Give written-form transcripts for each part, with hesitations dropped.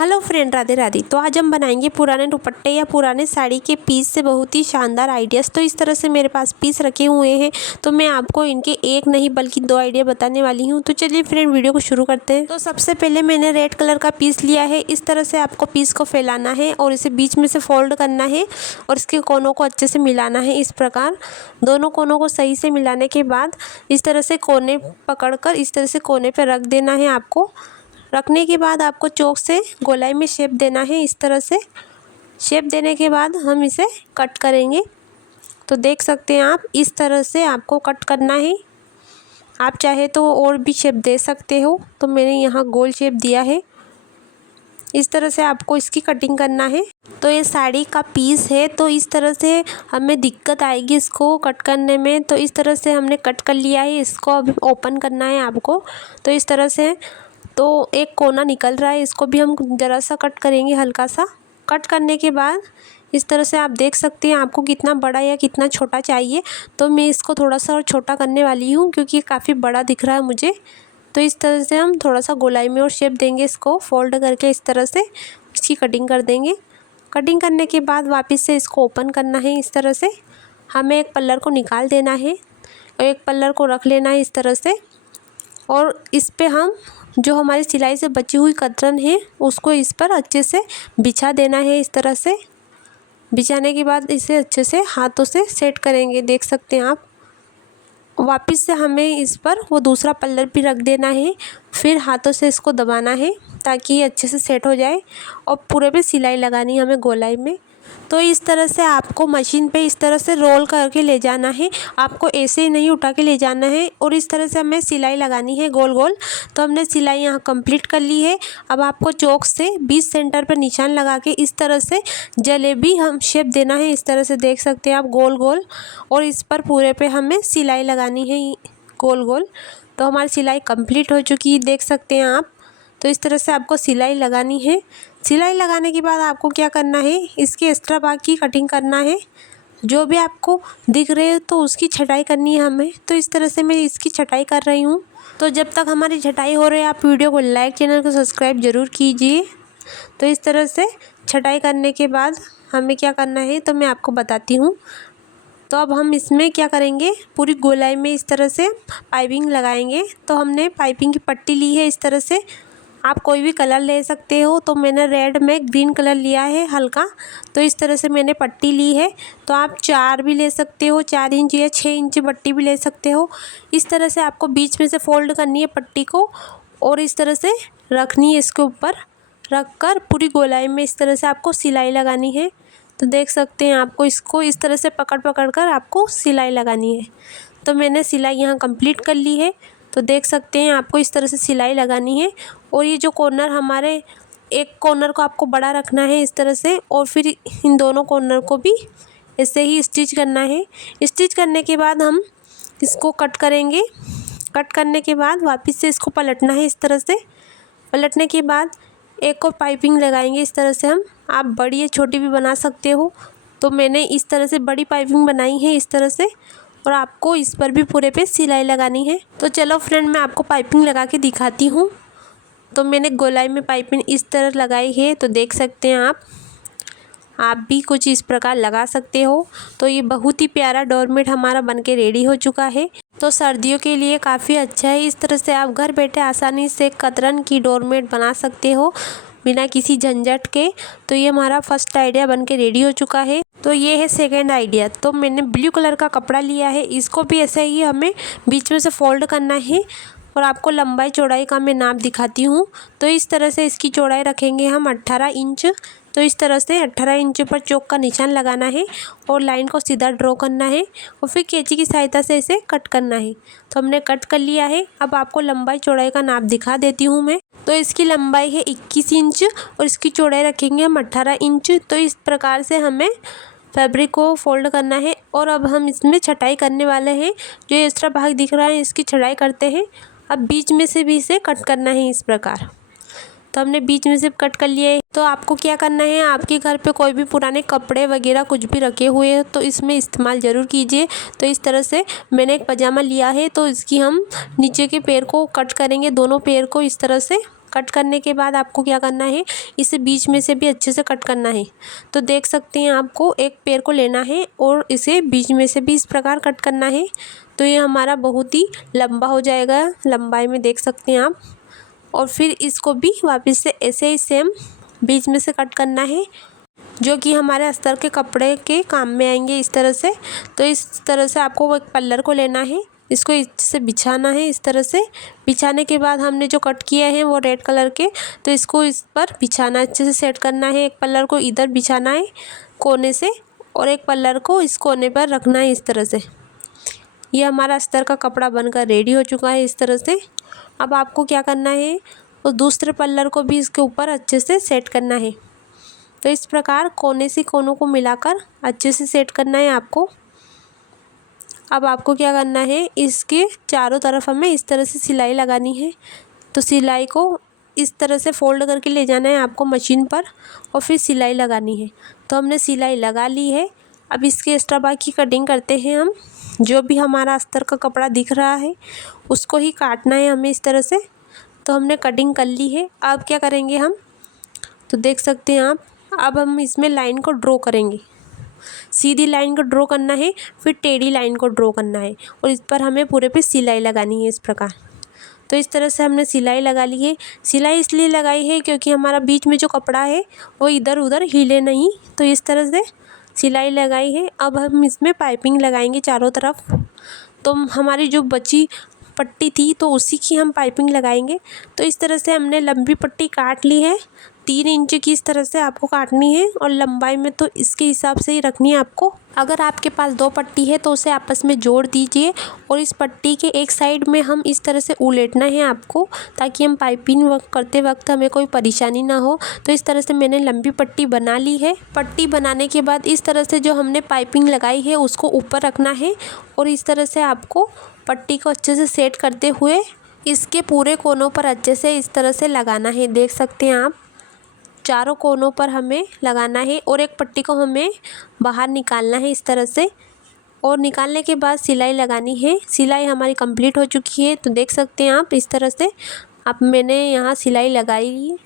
Hello friend, Radhe Radhe. तो आज हम बनाएंगे पुराने दुपट्टे या पुराने साड़ी के पीस से बहुत ही शानदार आइडियाज़। तो इस तरह से मेरे पास पीस रखे हुए हैं, तो मैं आपको इनके एक नहीं बल्कि दो आइडिया बताने वाली हूँ। तो चलिए फ्रेंड, वीडियो को शुरू करते हैं। तो सबसे पहले मैंने रेड कलर का पीस लिया है। इस तरह से आपको पीस को फैलाना है और इसे बीच में से फोल्ड करना है और इसके कोनों को अच्छे से मिलाना है। इस प्रकार दोनों कोनों को सही से मिलाने के बाद इस तरह से कोने पकड़कर इस तरह से कोने पर रख देना है। आपको रखने के बाद आपको चॉक से गोलाई में शेप देना है। इस तरह से शेप देने के बाद हम इसे कट करेंगे। तो देख सकते हैं आप, इस तरह से आपको कट करना है। आप चाहे तो और भी शेप दे सकते हो, तो मैंने यहाँ गोल शेप दिया है। इस तरह से आपको इसकी कटिंग करना है। तो ये साड़ी का पीस है, तो इस तरह से हमें दिक्कत आएगी इसको कट करने में। तो इस तरह से हमने कट कर लिया है। इसको अभी ओपन करना है आपको। तो इस तरह से तो एक कोना निकल रहा है, इसको भी हम ज़रा सा कट करेंगे, हल्का सा। कट करने के बाद इस तरह से आप देख सकते हैं आपको कितना बड़ा या कितना छोटा चाहिए। तो मैं इसको थोड़ा सा और छोटा करने वाली हूँ, क्योंकि ये काफ़ी बड़ा दिख रहा है मुझे। तो इस तरह से हम थोड़ा सा गोलाई में और शेप देंगे, इसको फोल्ड करके इस तरह से इसकी कटिंग कर देंगे। कटिंग करने के बाद वापस से इसको ओपन करना है। इस तरह से हमें एक पल्लर को निकाल देना है और एक पल्लर को रख लेना है इस तरह से। और इस पे हम जो हमारी सिलाई से बची हुई कतरन है उसको इस पर अच्छे से बिछा देना है। इस तरह से बिछाने के बाद इसे अच्छे से हाथों से सेट करेंगे। देख सकते हैं आप। वापस से हमें इस पर वो दूसरा पल्लर भी रख देना है, फिर हाथों से इसको दबाना है ताकि ये अच्छे से सेट हो जाए। और पूरे पे सिलाई लगानी है हमें गोलाई में। तो इस तरह से आपको मशीन पे इस तरह से रोल करके ले जाना है। आपको ऐसे ही नहीं उठा के ले जाना है। और इस तरह से हमें सिलाई लगानी है गोल गोल। तो हमने सिलाई यहाँ कंप्लीट कर ली है। अब आपको चॉक से 20 सेंटर पर निशान लगा के इस तरह से जलेबी हम शेप देना है। इस तरह से देख सकते हैं आप, गोल गोल। और इस पर पूरे पे हमें सिलाई लगानी है गोल गोल। तो हमारी सिलाई कंप्लीट हो चुकी है, देख सकते हैं आप। तो इस तरह से आपको सिलाई लगानी है। सिलाई लगाने के बाद आपको क्या करना है, इसके एक्स्ट्रा भाग की कटिंग करना है। जो भी आपको दिख रहे हो तो उसकी छटाई करनी है हमें। तो इस तरह से मैं इसकी छटाई कर रही हूँ। तो जब तक हमारी छटाई हो रही है आप वीडियो को लाइक, चैनल को सब्सक्राइब ज़रूर कीजिए। तो इस तरह से छटाई करने के बाद हमें क्या करना है तो मैं आपको बताती हूँ। तो अब हम इसमें क्या करेंगे, पूरी गोलाई में इस तरह से पाइपिंग लगाएंगे। तो हमने पाइपिंग की पट्टी ली है। इस तरह से आप कोई भी कलर ले सकते हो। तो मैंने रेड में ग्रीन कलर लिया है हल्का। तो इस तरह से मैंने पट्टी ली है। तो आप 4 भी ले सकते हो, 4 इंच या 6 इंच पट्टी भी ले सकते हो। इस तरह से आपको बीच में से फोल्ड करनी है पट्टी को और इस तरह से रखनी है। इसके ऊपर रख कर पूरी गोलाई में इस तरह से आपको सिलाई लगानी है। तो देख सकते हैं आपको इसको इस तरह से पकड़ पकड़ कर आपको सिलाई लगानी है। तो मैंने सिलाई यहाँ कंप्लीट कर ली है। तो देख सकते हैं आपको इस तरह से सिलाई लगानी है। और ये जो कॉर्नर हमारे, एक कॉर्नर को आपको बड़ा रखना है इस तरह से, और फिर इन दोनों कॉर्नर को भी ऐसे ही स्टिच करना है। स्टिच करने के बाद हम इसको कट करेंगे। कट करने के बाद वापस से इसको पलटना है। इस तरह से पलटने के बाद एक और पाइपिंग लगाएंगे। इस तरह से हम, आप बड़ी या छोटी भी बना सकते हो। तो मैंने इस तरह से बड़ी पाइपिंग बनाई है इस तरह से, और आपको इस पर भी पूरे पे सिलाई लगानी है। तो चलो फ्रेंड, मैं आपको पाइपिंग लगा के दिखाती हूँ। तो मैंने गोलाई में पाइपिंग इस तरह लगाई है। तो देख सकते हैं आप भी कुछ इस प्रकार लगा सकते हो। तो ये बहुत ही प्यारा डोरमेट हमारा बनके रेडी हो चुका है। तो सर्दियों के लिए काफ़ी अच्छा है। इस तरह से आप घर बैठे आसानी से कतरन की डोरमेट बना सकते हो बिना किसी झंझट के। तो ये हमारा फर्स्ट आइडिया बनके रेडी हो चुका है। तो ये है सेकंड आइडिया। तो मैंने ब्लू कलर का कपड़ा लिया है। इसको भी ऐसे ही हमें बीच में से फोल्ड करना है। और आपको लंबाई चौड़ाई का मैं नाप दिखाती हूँ। तो इस तरह से इसकी चौड़ाई रखेंगे हम 18 इंच। तो इस तरह से 18 इंच पर चौक का निशान लगाना है और लाइन को सीधा ड्रॉ करना है और फिर कैंची की सहायता से इसे कट करना है। तो हमने कट कर लिया है। अब आपको लंबाई चौड़ाई का नाप दिखा देती हूँ मैं। तो इसकी लंबाई है 21 इंच और इसकी चौड़ाई रखेंगे हम 18 इंच। तो इस प्रकार से हमें फैब्रिक को फोल्ड करना है। और अब हम इसमें छटाई करने वाले हैं। जो एक्स्ट्रा भाग दिख रहा है इसकी छटाई करते हैं। अब बीच में से भी इसे कट करना है इस प्रकार। तो हमने बीच में से कट कर लिया है। तो आपको क्या करना है, आपके घर पे कोई भी पुराने कपड़े वगैरह कुछ भी रखे हुए हैं तो इसमें इस्तेमाल ज़रूर कीजिए। तो इस तरह से मैंने एक पजामा लिया है। तो इसकी हम नीचे के पैर को कट करेंगे, दोनों पैर को इस तरह से कट करने के बाद आपको क्या करना है, इसे बीच में से भी अच्छे से कट करना है। तो देख सकते हैं आपको एक पैर को लेना है और इसे बीच में से भी इस प्रकार कट करना है। तो ये हमारा बहुत ही लंबा हो जाएगा, लंबाई में देख सकते हैं आप। और फिर इसको भी वापस से ऐसे ही सेम बीच में से कट करना है, जो कि हमारे अस्तर के कपड़े के काम में आएंगे इस तरह से। तो इस तरह से आपको वो एक पल्लर को लेना है, इसको इससे बिछाना है। इस तरह से बिछाने के बाद हमने जो कट किया है वो रेड कलर के, तो इसको इस पर बिछाना, अच्छे से सेट करना है। एक पल्लर को इधर बिछाना है कोने से और एक पल्लर को इस कोने पर रखना है इस तरह से। ये हमारा अस्तर का कपड़ा बनकर रेडी हो चुका है इस तरह से। अब आपको क्या करना है, और दूसरे पल्लर को भी इसके ऊपर अच्छे से सेट करना है। तो इस प्रकार कोने से कोनों को मिलाकर अच्छे से सेट करना है आपको। अब आपको क्या करना है, इसके चारों तरफ हमें इस तरह से सिलाई लगानी है। तो सिलाई को इस तरह से फोल्ड करके ले जाना है आपको मशीन पर और फिर सिलाई लगानी है। तो हमने सिलाई लगा ली है। अब इसके एक्स्ट्रा बाकी कटिंग करते हैं हम। जो भी हमारा अस्तर का कपड़ा दिख रहा है उसको ही काटना है हमें इस तरह से। तो हमने कटिंग कर ली है। अब क्या करेंगे हम, तो देख सकते हैं आप, अब हम इसमें लाइन को ड्रॉ करेंगे। सीधी लाइन को ड्रॉ करना है, फिर टेढ़ी लाइन को ड्रॉ करना है और इस पर हमें पूरे पे सिलाई लगानी है इस प्रकार। तो इस तरह से हमने सिलाई लगा ली है। सिलाई इसलिए लगाई है क्योंकि हमारा बीच में जो कपड़ा है वो इधर उधर हिले नहीं। तो इस तरह से सिलाई लगाई है। अब हम इसमें पाइपिंग लगाएंगे चारों तरफ। तो हमारी जो बची पट्टी थी तो उसी की हम पाइपिंग लगाएंगे। तो इस तरह से हमने लंबी पट्टी काट ली है, 3 इंच की इस तरह से आपको काटनी है और लंबाई में तो इसके हिसाब से ही रखनी है आपको। अगर आपके पास 2 पट्टी है तो उसे आपस में जोड़ दीजिए और इस पट्टी के एक साइड में हम इस तरह से उलेटना है आपको, ताकि हम पाइपिंग करते वक्त हमें कोई परेशानी ना हो। तो इस तरह से मैंने लंबी पट्टी बना ली है। पट्टी बनाने के बाद इस तरह से जो हमने पाइपिंग लगाई है उसको ऊपर रखना है और इस तरह से आपको पट्टी को अच्छे से सेट करते हुए इसके पूरे कोनों पर अच्छे से इस तरह से लगाना है। देख सकते हैं आप, चारों कोनों पर हमें लगाना है और एक पट्टी को हमें बाहर निकालना है इस तरह से। और निकालने के बाद सिलाई लगानी है। सिलाई हमारी कंप्लीट हो चुकी है। तो देख सकते हैं आप इस तरह से, अब मैंने यहाँ सिलाई लगाई है।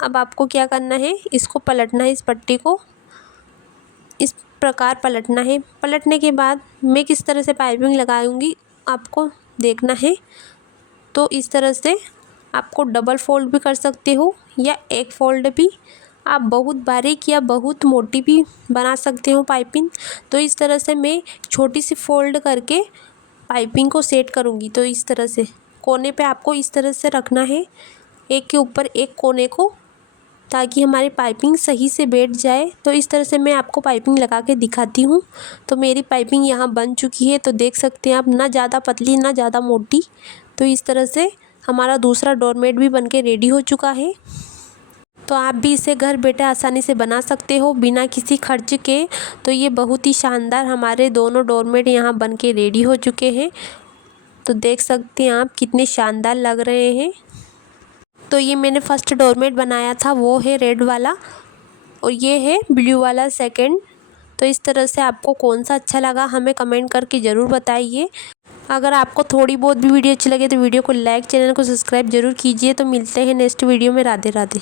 अब आपको क्या करना है, इसको पलटना है, इस पट्टी को इस प्रकार पलटना है। पलटने के बाद मैं किस तरह से पाइपिंग लगाऊंगी आपको देखना है। तो इस तरह से आपको डबल फोल्ड भी कर सकते हो या एक फोल्ड भी। आप बहुत बारीक या बहुत मोटी भी बना सकते हो पाइपिंग। तो इस तरह से मैं छोटी सी फोल्ड करके पाइपिंग को सेट करूँगी। तो इस तरह से कोने पे आपको इस तरह से रखना है, एक के ऊपर एक कोने को, ताकि हमारी पाइपिंग सही से बैठ जाए। तो इस तरह से मैं आपको पाइपिंग लगा के दिखाती हूँ। तो मेरी पाइपिंग यहाँ बन चुकी है। तो देख सकते हैं आप, ना ज़्यादा पतली ना ज़्यादा मोटी। तो इस तरह से हमारा दूसरा डोरमेट भी बनके रेडी हो चुका है। तो आप भी इसे घर बैठे आसानी से बना सकते हो बिना किसी खर्च के। तो ये बहुत ही शानदार हमारे दोनों डोरमेट यहाँ बनके रेडी हो चुके हैं। तो देख सकते हैं आप कितने शानदार लग रहे हैं। तो ये मैंने फर्स्ट डोरमेट बनाया था, वो है रेड वाला, और ये है ब्लू वाला सेकंड। तो इस तरह से आपको कौन सा अच्छा लगा हमें कमेंट करके ज़रूर बताइए। अगर आपको थोड़ी बहुत भी वीडियो अच्छी लगे तो वीडियो को लाइक, चैनल को सब्सक्राइब जरूर कीजिए। तो मिलते हैं नेक्स्ट वीडियो में। राधे राधे।